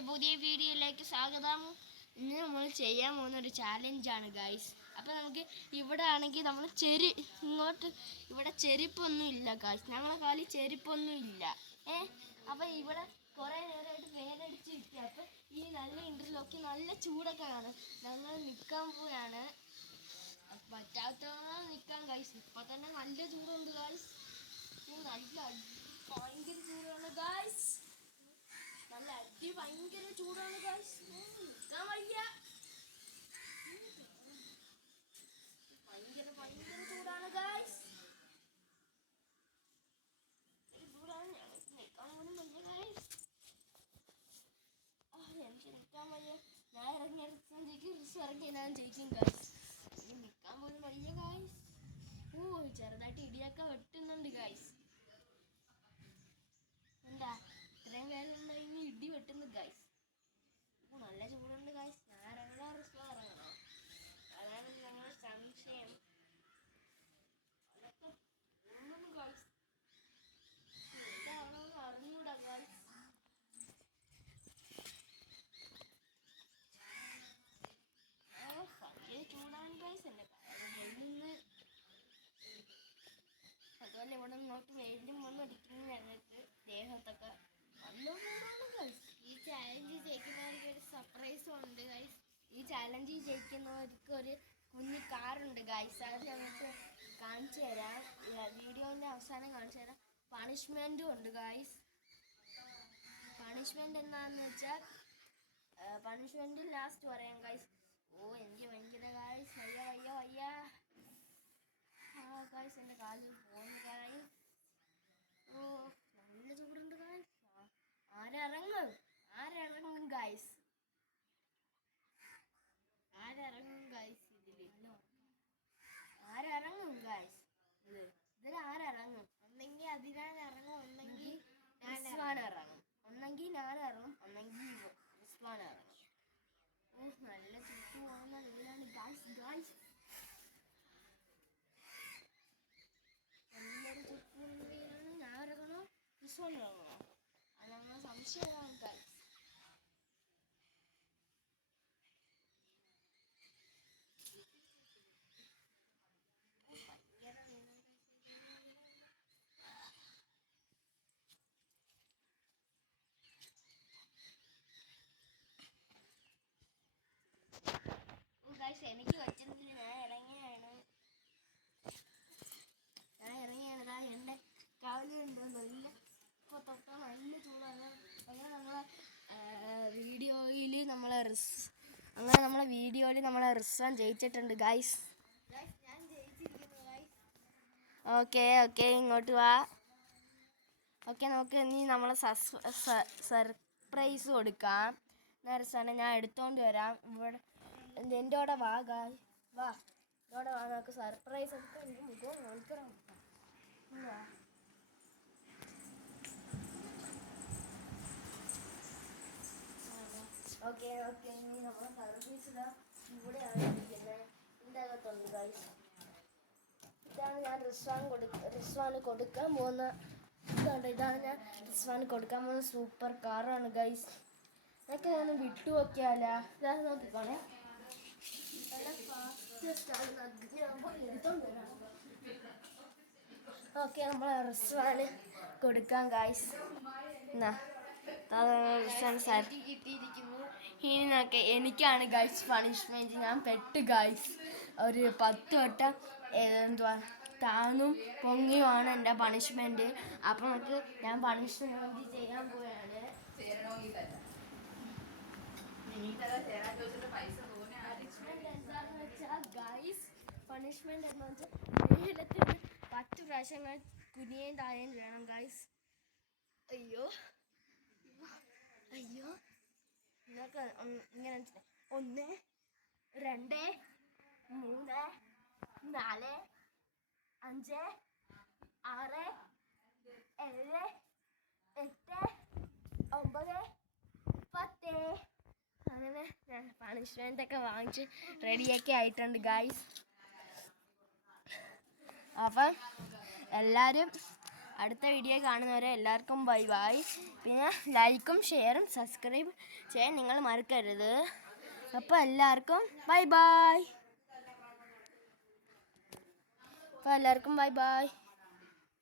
പുതിയ വീഡിയോയിലേക്ക് സ്വാഗതം. ഇന്ന് നമ്മൾ ചെയ്യാൻ പോകുന്ന ഒരു ചാലഞ്ചാണ് ഗൈസ്. അപ്പോൾ നമുക്ക് ഇവിടെ ആണെങ്കിൽ നമ്മൾ ഇങ്ങോട്ട് ഇവിടെ ചെരുപ്പൊന്നും ഇല്ല ഗൈസ്. ഞങ്ങളെ കാലിൽ ചെരുപ്പൊന്നും ഇല്ല. അപ്പോൾ ഇവിടെ കുറേ നേരമായിട്ട് വേനടിച്ച് കിട്ടി. അപ്പോൾ ഈ നല്ല ഇൻ്റർലോക്ക് നല്ല ചൂടൊക്കെ ആണ്. ഞങ്ങൾ നിൽക്കാൻ പോയാണ്. പറ്റാത്തോളം നിൽക്കാൻ ഗൈസ്. ഇപ്പം തന്നെ നല്ല ചൂടുണ്ട് ഗൈസ്. നല്ല ഭയങ്കര ചൂടാണ് ഗൈസ്. നല്ല ഭയങ്കര ചൂടാണ് ഗൈസ്. നിൽക്കാൻ വയ്യ. ഭയങ്കര ചൂടാണ് ഗൈസ്. ചൂടാണ്. ഞങ്ങൾക്ക് നിൽക്കാൻ പോലും വയ്യ ഗൈസ്. എനിക്ക് നിൽക്കാൻ വയ്യ. ഞാൻ ഇറങ്ങിയെടുക്കാൻ ഇറങ്ങി ഞാൻ ജയിക്കും ഗൈസ്. എനിക്ക് നിൽക്കാൻ പോലും വയ്യ ഗൈസ്. ചെറുതായിട്ട് ഇടിയൊക്കെ വെട്ടുന്നുണ്ട് ഗൈസ്. എന്താ ഇത്രയും പേരുണ്ടായി ഇടി വെട്ടുന്നു ഗൈസ്. നല്ല ചൂടുണ്ട് ഗൈസ്. ഞാൻ ഇറങ്ങണോ റിസ്വ ഇറങ്ങണോ? അതാണ് ഞങ്ങളുടെ സംശയം. ഗൈസ് എന്താണെന്ന് അറിഞ്ഞൂടാ ഗൈസ്. ഭയങ്കര ചൂടാണ് ഗൈസ്. എൻ്റെ പൊള്ളുന്ന്. അതുപോലെ ഇവിടെ നോട്ട് വെയിലും വന്ന് അടിക്കുന്നു. ഞങ്ങൾക്ക് ദേഹത്തൊക്കെ നല്ല ചൂടാണ് ഗൈസ്. ഈ ചാലഞ്ച് ജയിക്കുന്നവർക്ക് ഒരു സർപ്രൈസും ഉണ്ട് ഗൈസ്. ഈ ചാലഞ്ച് ജയിക്കുന്നവർക്ക് ഒരു കുഞ്ഞു കാറുണ്ട് ഗൈസ്. അത് ഞങ്ങൾക്ക് കാണിച്ചു തരാം. വീഡിയോൻ്റെ അവസാനം കാണിച്ചു തരാം. പണിഷ്മെൻറ്റും ഉണ്ട് ഗൈസ്. പണിഷ്മെൻറ്റ് എന്താണെന്ന് വെച്ചാൽ പണിഷ്മെൻറ്റ് ലാസ്റ്റ് പറയാം ഗൈസ്. എനിക്ക് ഭയങ്കര ഗൈസ് വയ്യ. ഗൈസ് എൻ്റെ കാലിൽ പോകുന്നു ഗൈസ്. നല്ല ചൂടുണ്ട് ഗൈസ്. ആരിറങ്ങും ഗൈസ്? ഇതില് ആരിറങ്ങും ഗൈസ്? ഇതിൽ ആരിറങ്ങും? ഒന്നെങ്കിൽ അതിനാൻ ഇറങ്ങും, ഒന്നെങ്കിൽ റിസ്വാൻ ഇറങ്ങും. ഒന്നെങ്കിൽ ഞാൻ ഇറങ്ങും, ഒന്നെങ്കിൽ റിസ്വാൻ ഇറങ്ങും. നല്ല ചുറ്റു പോകുന്ന വെയിലാണ് ഗൈസ്. എല്ലാവരും ചുറ്റു പോകുന്ന വെയിലാണ്. ഞാൻ ഇറങ്ങണോ റിസ്വാൻ ഇറങ്ങണോ? അത് ഞങ്ങൾ സംശയമാണ് ഗൈസ്. എനിക്ക് വെച്ചതിൽ ഞാൻ ഇറങ്ങിയാണ്. എൻ്റെ കാലുണ്ടല്ലോ ഇല്ല. ഇപ്പോൾ തൊട്ട നല്ല ചൂടാണ്. അങ്ങനെ നമ്മളെ വീഡിയോയിൽ നമ്മളെ റിസ്വാൻ ജയിച്ചിട്ടുണ്ട് ഗൈസ്. ഞാൻ ജയിച്ചിരിക്കുന്നു ഗൈസ്. ഓക്കെ ഇങ്ങോട്ട് വാ. ഓക്കെ നമുക്ക് ഇനി നമ്മളെ സർപ്രൈസ് കൊടുക്കാം. റിസ്വാനെ ഞാൻ എടുത്തോണ്ട് വരാം. ഇവിടെ എൻ്റെ കൂടെ വാ ഗായ്. ഇവിടെ വാ. നമുക്ക് സർപ്രൈസ് എടുക്കാം. എനിക്ക് മുഖം നോക്കണം. ഓക്കെ ഇനി നമ്മളെ സർപ്രൈസ് ഇവിടെയാണ് ഇരിക്കുന്നത്. ഇതിനകത്തുണ്ട് ഗൈസ്. ഇതാണ് ഞാൻ റിസ്വാന് കൊടുക്കാൻ പോകുന്ന സൂപ്പർ കാറാണ് ഗൈസ്. അതൊക്കെ ഞാൻ വിട്ടു നോക്കിയാല. നോക്കിക്കോണേ. ഓക്കെ നമ്മളെ റിസ്വാന് കൊടുക്കാം ഗൈസ്. ഇനിയൊക്കെ എനിക്കാണ് ഗൈസ് പണിഷ്മെൻറ്റ്. ഞാൻ പെട്ട് ഗൈസ്. ഒരു 10 വട്ടം താന്നും പൊങ്ങിയുമാണ് എൻ്റെ പണിഷ്മെൻറ്റ്. അപ്പോൾ നമുക്ക് ഞാൻ പണിഷ്മെൻറ്റ് ചെയ്യാൻ പോവുകയാണ്. പണിഷ്മെന്റ് എന്ന് വെച്ചാൽ മേലത്തിൽ 10 പ്രാവശ്യങ്ങൾ കുനിയേം താഴേം വേണം ഗൈസ്. അയ്യോ ഇതൊക്കെ ഇങ്ങനെ 1 2 3 4 5 6 7 8 9 10. അങ്ങനെ ഞാൻ പണിഷ്മെൻ്റൊക്കെ വാങ്ങിച്ച് റെഡിയൊക്കെ ആയിട്ടുണ്ട് ഗൈസ്. അപ്പം എല്ലാവരും അടുത്ത വീഡിയോ കാണുന്നവരെ എല്ലാവർക്കും ബൈ ബൈ. പിന്നെ ലൈക്കും ഷെയറും സബ്സ്ക്രൈബ് ചെയ്യാൻ നിങ്ങൾ മറക്കരുത്. അപ്പോൾ എല്ലാവർക്കും ബൈ ബൈ.